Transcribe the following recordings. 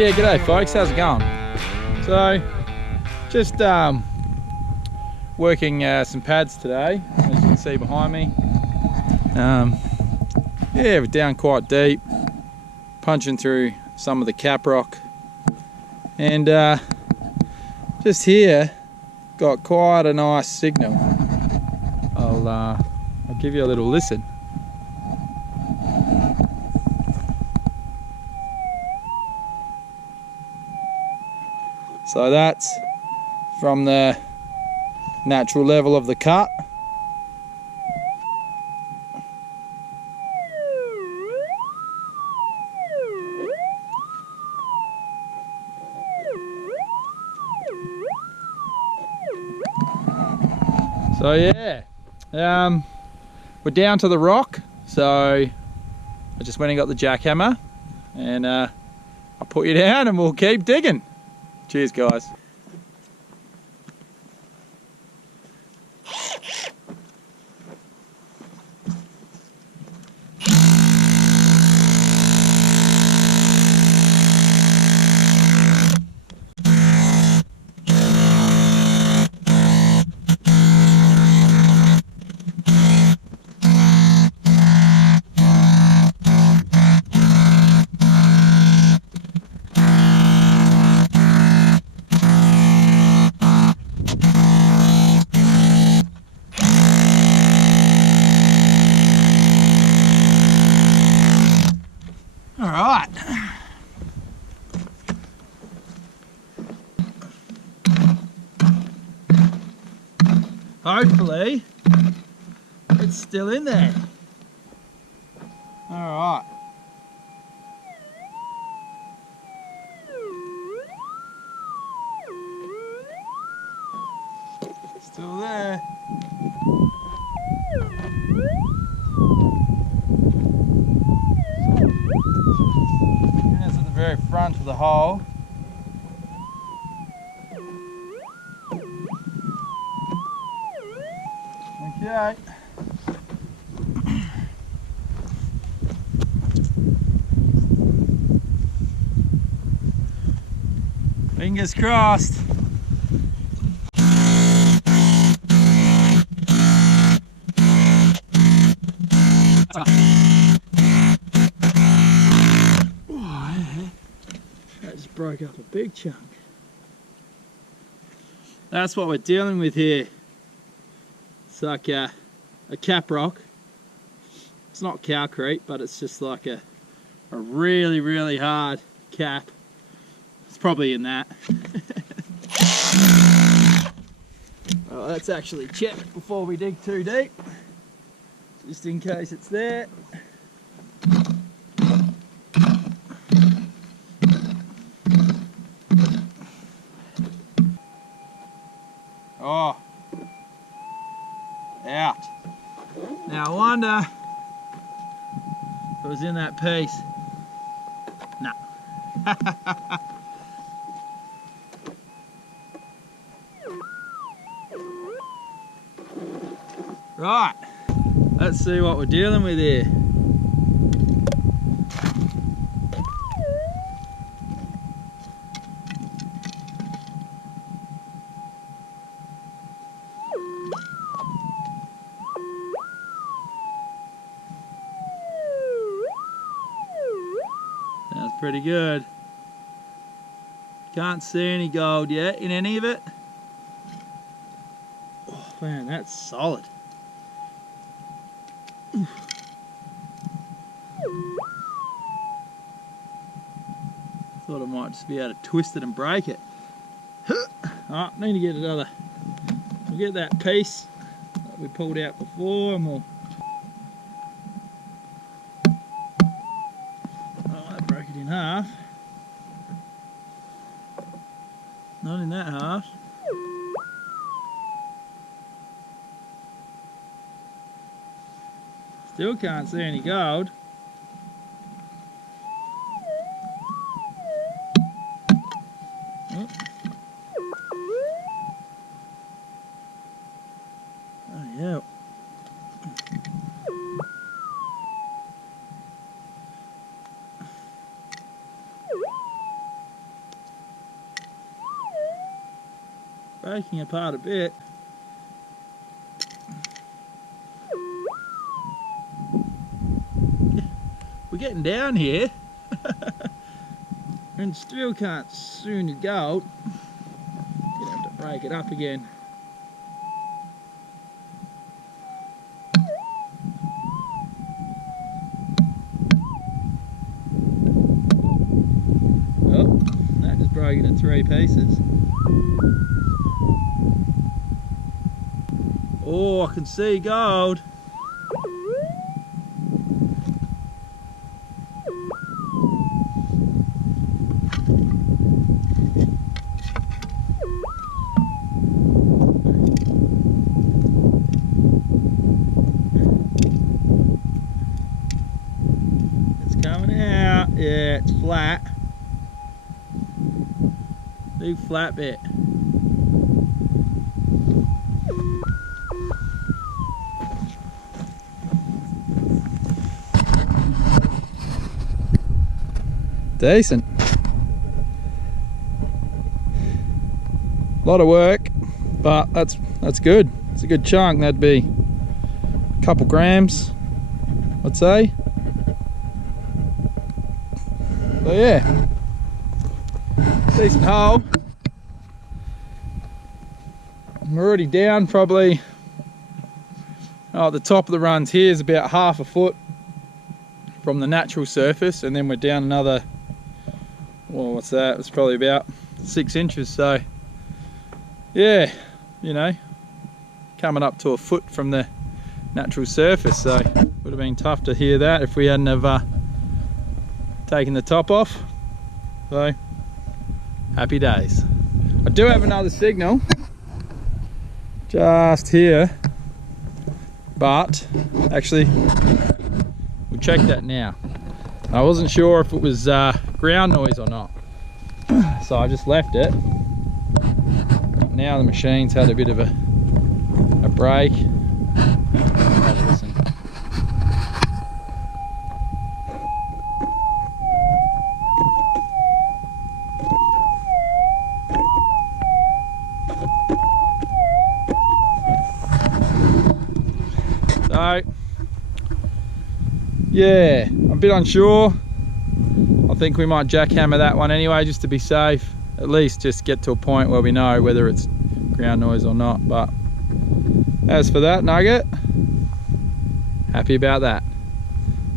Yeah, g'day folks, how's it going? So, just working some pads today, as you can see behind me. Yeah, we're down quite deep, punching through some of the cap rock. And just here, got quite a nice signal. I'll give you a little listen. So that's from the natural level of the cut. So yeah, we're down to the rock. So I just went and got the jackhammer, and I'll put you down and we'll keep digging. Cheers, guys. All right. Hopefully, it's still in there. All right. Still there. And it's at the very front of the hole. Okay. Fingers crossed. That just broke up a big chunk. That's what we're dealing with here. It's like a cap rock. It's not cowcrete, but it's just like a really, really hard cap. It's probably in that. Well, let's actually check before we dig too deep, just in case it's there. Oh, out. Now I wonder if it was in that piece. No. Right, let's see what we're dealing with here. Sounds pretty good. Can't see any gold yet in any of it. Oh man, that's solid. Thought I might just be able to twist it and break it. Alright, need to get another. We'll get that piece that we pulled out before and we'll. Oh, that broke it in half. Not in that half. Still can't see any gold. Oh. Oh yeah. breaking apart a bit. We're getting down here and still can't soon as gold. Gonna have to break it up again. Oh, that just broke into 3 pieces. Oh, I can see gold. Coming out, yeah, it's flat. Big flat bit. Decent. A lot of work, but that's good. It's a good chunk. That'd be a couple grams, I'd say. So yeah, decent hole. We're already down probably, the top of the runs here is about half a foot from the natural surface, and then we're down another, well, what's that? It's probably about 6 inches. So yeah, you know, coming up to a foot from the natural surface. So would have been tough to hear that if we hadn't have taken the top off. So happy days. I do have another signal just here, but actually we'll check that now. I wasn't sure if it was ground noise or not, so I just left it. But now the machine's had a bit of a break. Have a listen. So yeah, I'm a bit unsure. I think we might jackhammer that one anyway, just to be safe. At least just get to a point where we know whether it's ground noise or not. But as for that nugget, happy about that.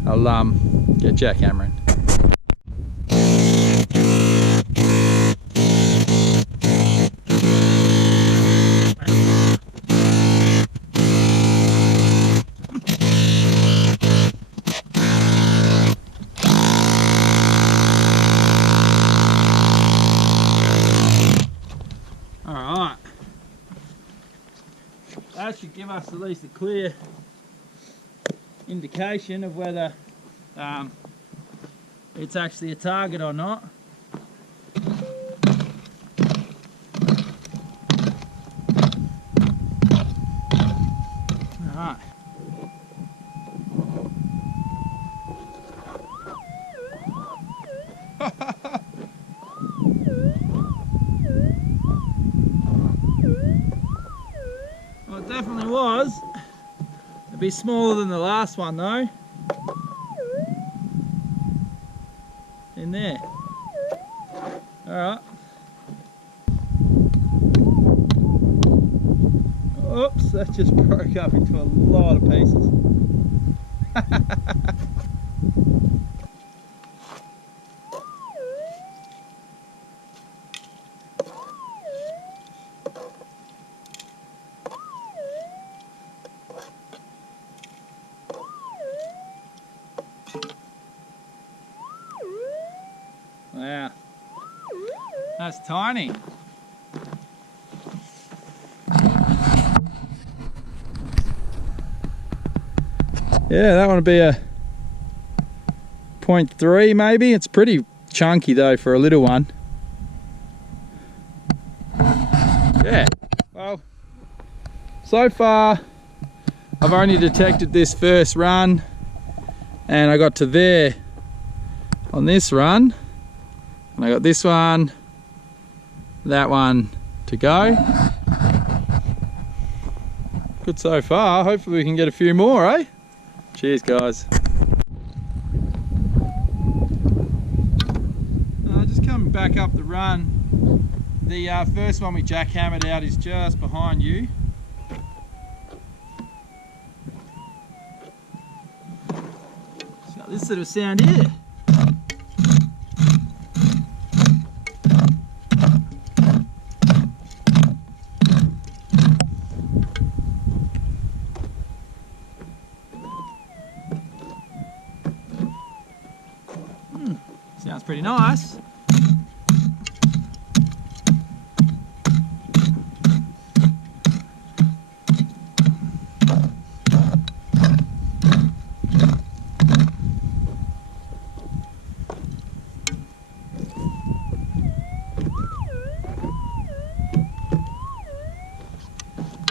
I'll get jackhammering. Alright, that should give us at least a clear indication of whether it's actually a target or not. Alright. Well, it definitely was. It'd be smaller than the last one though. In there. Alright. Oops, that just broke up into a lot of pieces. Wow, that's tiny. Yeah, that one would be a 0.3 maybe. It's pretty chunky though for a little one. Yeah, well, so far I've only detected this first run, and I got to there on this run. And I got this one, that one, to go. Good so far. Hopefully we can get a few more, eh? Cheers, guys. Just coming back up the run. The first one we jackhammered out is just behind you. It's got this sort of sound here. Sounds pretty nice.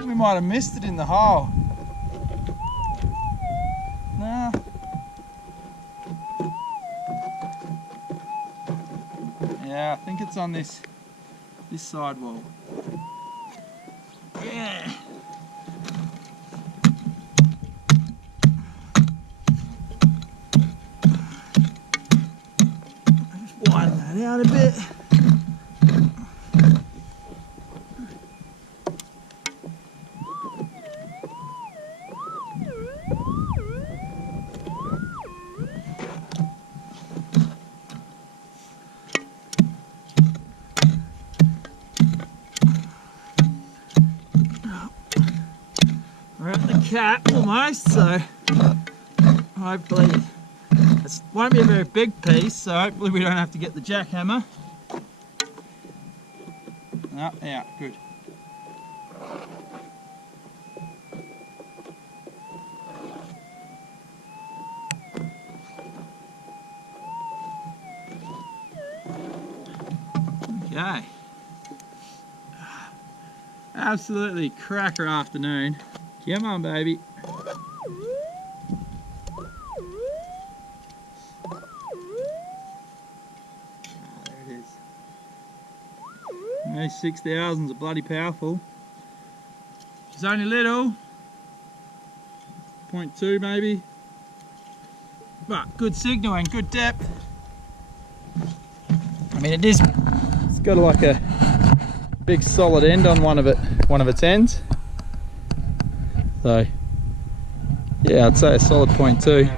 We might have missed it in the hole. Nah. Yeah, I think it's on this side wall. Yeah. Just widen that out a bit. We're at the cap almost, so hopefully this won't be a very big piece, so hopefully we don't have to get the jackhammer. Oh, yeah, good. Okay. Absolutely cracker afternoon. Come on, baby. There it is. Those 6,000s are bloody powerful. It's only little. 0.2 maybe. But good signal and good depth. I mean, it's got like a big solid end on one of its ends. So yeah, I'd say a solid 0.2.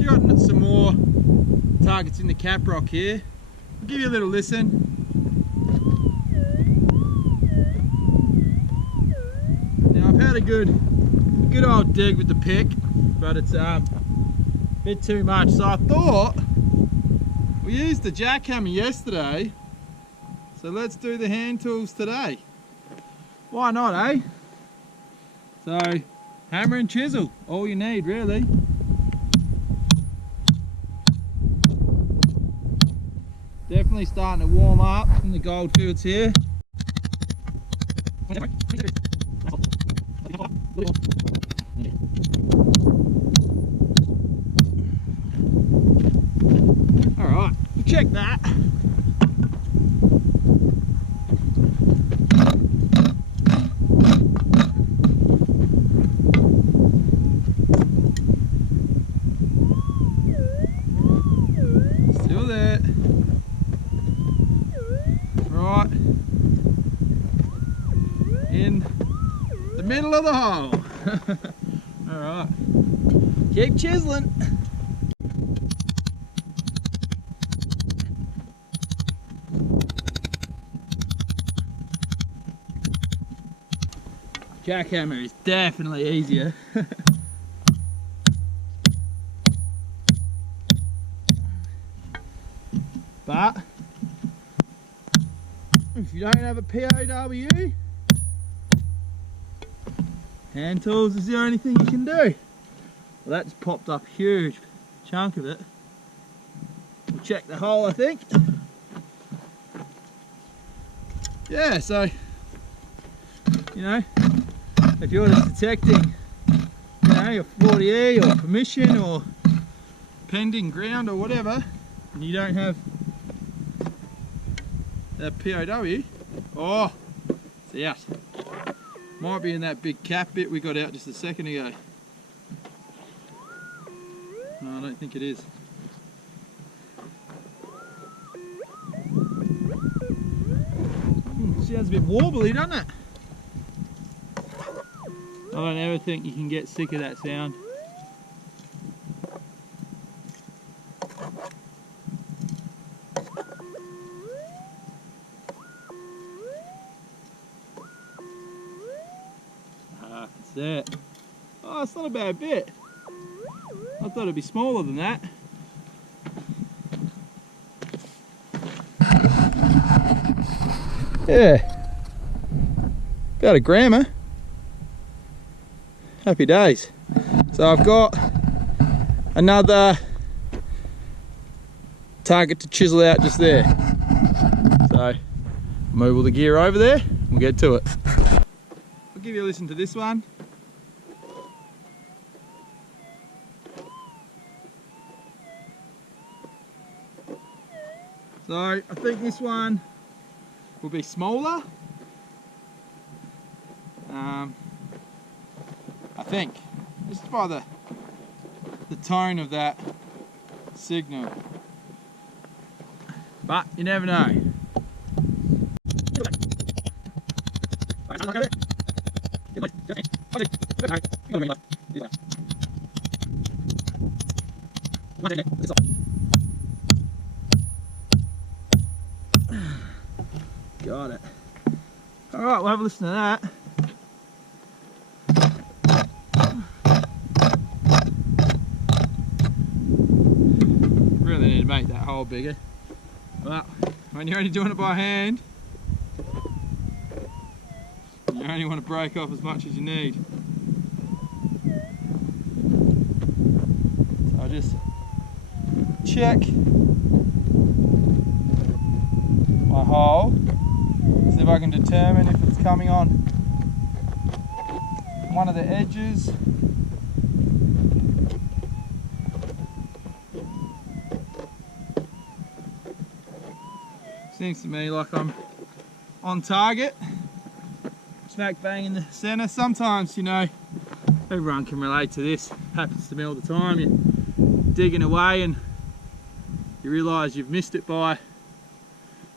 Got some more targets in the cap rock here. I'll give you a little listen. Now I've had a good old dig with the pick, but it's a bit too much. So I thought we used the jackhammer yesterday, so let's do the hand tools today. Why not, eh? So hammer and chisel, all you need really. Definitely starting to warm up in the goldfields here. Alright, we'll check that. Still there. Right in the middle of the hole. Alright, keep chiseling. Jackhammer is definitely easier. But if you don't have a POW, hand tools is the only thing you can do. Well, that just popped up a huge chunk of it. We'll check the hole, I think. Yeah, so, you know, if you're just detecting, you know, your 40E or permission or pending ground or whatever, and you don't have that POW, oh, it's out. Might be in that big cap bit we got out just a second ago. No, I don't think it is. Sounds a bit warbly, doesn't it? I don't ever think you can get sick of that sound. Ah, that's it. Oh, it's not a bad bit. I thought it'd be smaller than that. Yeah, about a grammer. Happy days. So I've got another target to chisel out just there. So move all the gear over there, we'll get to it. I'll give you a listen to this one. So I think this one will be smaller. I think, just by the tone of that signal. But you never know. Got it. Alright, we'll have a listen to that. Really need to make that hole bigger. But when you're only doing it by hand, you only want to break off as much as you need. So I'll just check my hole, see if I can determine if it's coming on one of the edges. Seems to me like I'm on target, smack bang in the center. Sometimes, you know, everyone can relate to this, happens to me all the time. You're digging away and you realise you've missed it by,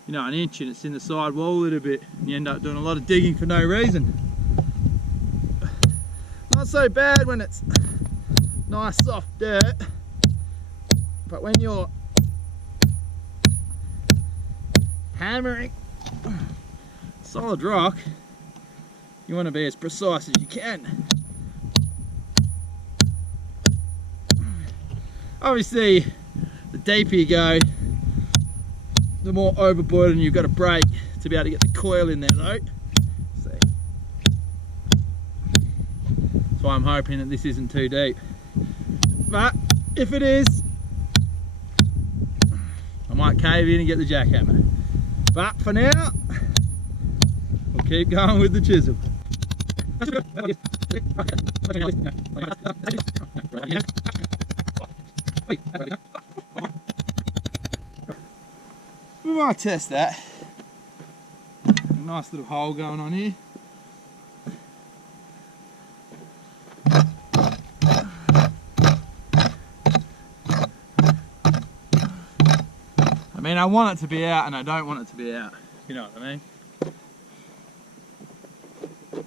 you know, an inch, and it's in the side wall a little bit, and you end up doing a lot of digging for no reason. Not so bad when it's nice soft dirt, but when you're hammering solid rock, you want to be as precise as you can. Obviously, the deeper you go, the more overburden you've got to break to be able to get the coil in there though. See. That's why I'm hoping that this isn't too deep. But if it is, I might cave in and get the jackhammer. But for now, we'll keep going with the chisel. We might test that. A nice little hole going on here. I mean, I want it to be out and I don't want it to be out. You know what I mean?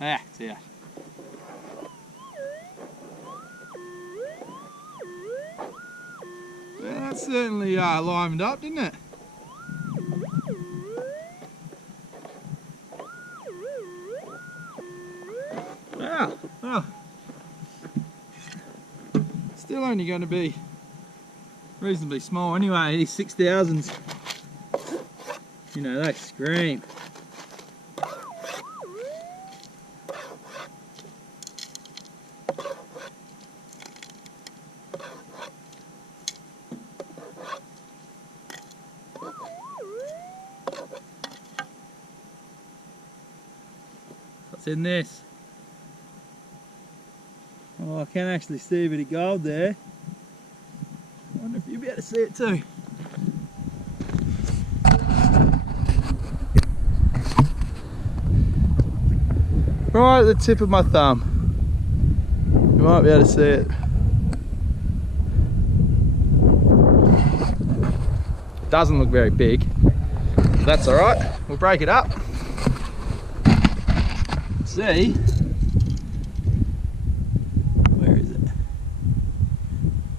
Ah, it's out. Yeah, that certainly livened up, didn't it? Wow, well, still only going to be reasonably small anyway. These 6000s, you know, they scream. What's in this? Oh, I can actually see a bit of gold there. I wonder if you'll be able to see it too. Right at the tip of my thumb. You might be able to see it. Doesn't look very big. That's alright. We'll break it up. See? Where is it?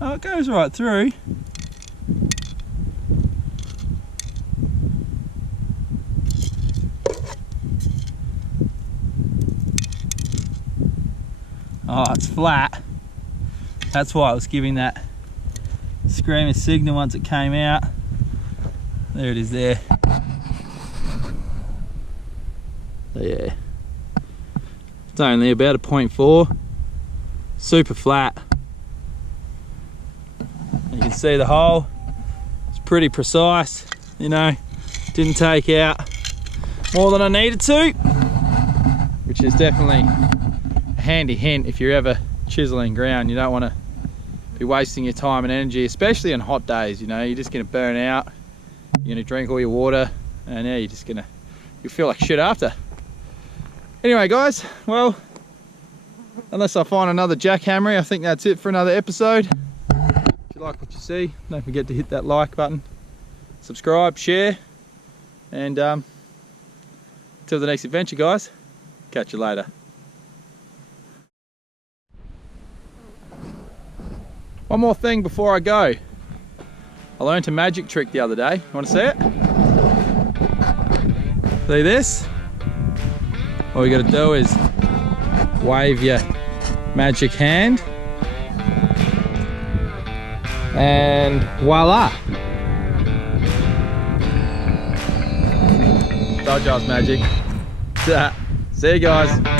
Oh, it goes right through. Oh, it's flat. That's why it was giving that screamer signal once it came out. There it is there. So yeah. It's only about a 0.4. Super flat. You can see the hole. It's pretty precise, you know. Didn't take out more than I needed to. Which is definitely a handy hint if you're ever chiseling ground. You don't want to be wasting your time and energy, especially on hot days, you know. You're just going to burn out. You're going to drink all your water, and yeah, you'll feel like shit after. Anyway guys, well, unless I find another jackhammer, I think that's it for another episode. If you like what you see, don't forget to hit that like button, subscribe, share, and till the next adventure guys, catch you later. One more thing before I go. I learned a magic trick the other day. You want to see it? See this? All you got to do is wave your magic hand and voila. Told you I was magic. See you guys.